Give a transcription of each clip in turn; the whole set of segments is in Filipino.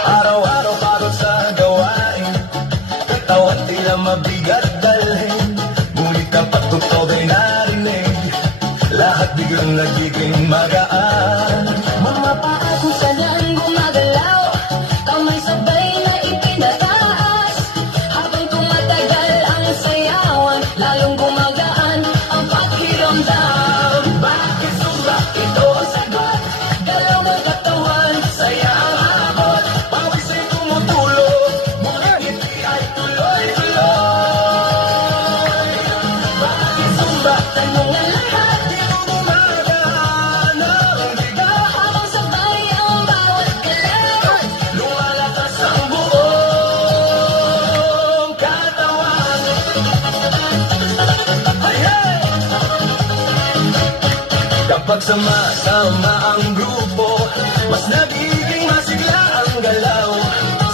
Araw-araw pagod sa gawain, katawan tila mabigat dalhin. Ngunit kapag tugtog ay narinig, lahat biglang nagiging magaan. Mga paa kung saan gumagalaw, kamay sabay na itinataas. Habang tumatagal ang sayawan, lalong gumagaan ang pakiramdam. Bakit sumba ito ang sagot? Galaw ng katawan, Saya ang abot, pawis ay tumutulog, ngunit ngiti ay tuloy-tuloy. Bakit sumba? tanong ang lahat, Dito gumagaan ang bigat, habang sabay ang bawat galaw. lumalakas ang buong katawan. Hey, hey! Kapag sama-sama ang grupo, mas nagiging masigla ang galaw.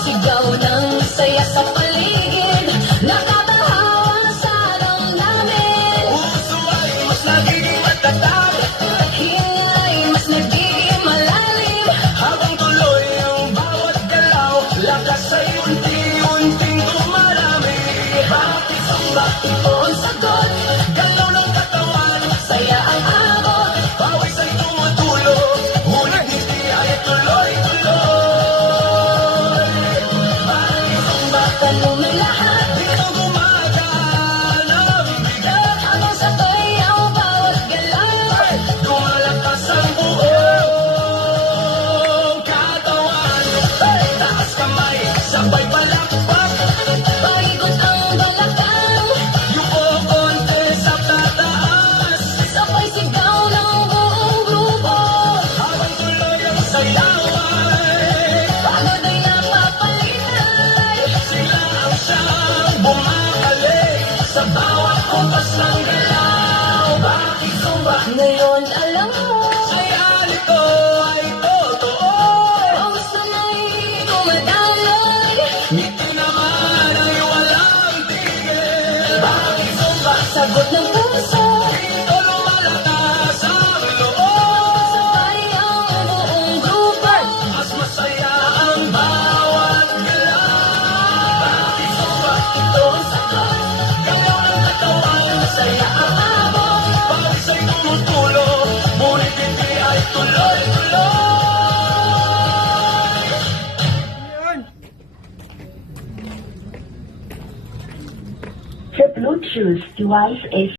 Sigaw ng saya sa paligid, nakakahawa sa damdamin. Puso ay mas nagiging matatag, Hingay mas nagiging malalim. habang tuloy ang bawat galaw, lakas ay unti-unting tumarami. Bakit sumba ito ang sagot? Galaw ng katawan, Saya ang abot, pawis ay tumutulog, ngunit ngiti ay tuloy-tuloy. Bakit sumba? tanong ng lahat, Dito gumagaan ang bigat, habang sabay ang bawat galaw. lumalakas ang buong katawan. Taas kamay, sabay palakpak, Paikot ang balakang, yuko konti sa tataas. sabay sigaw ng buong grupo. Habang tuloy ang sayawan, Pagod ay napapalitay, sila ang siyang bumabalik sa bawat kumpas ng galaw. Bakit sumba? ngayon alam mo, Saya nito ay totoo. pawis na may dumadaloy. Ngiti naman ay walang tigil. Bakit sumba? Sagot ng puso, Dito lumalakas ang loob. sabay ang buong grupo. Mas masaya ang bawat galaw. Bakit sumba? Ito ang sagot, Galaw ng katawan, masaya ang abot. Pawis ay tumutulog, ngunit hindi ay tuloy-tuloy. The Bluetooth device is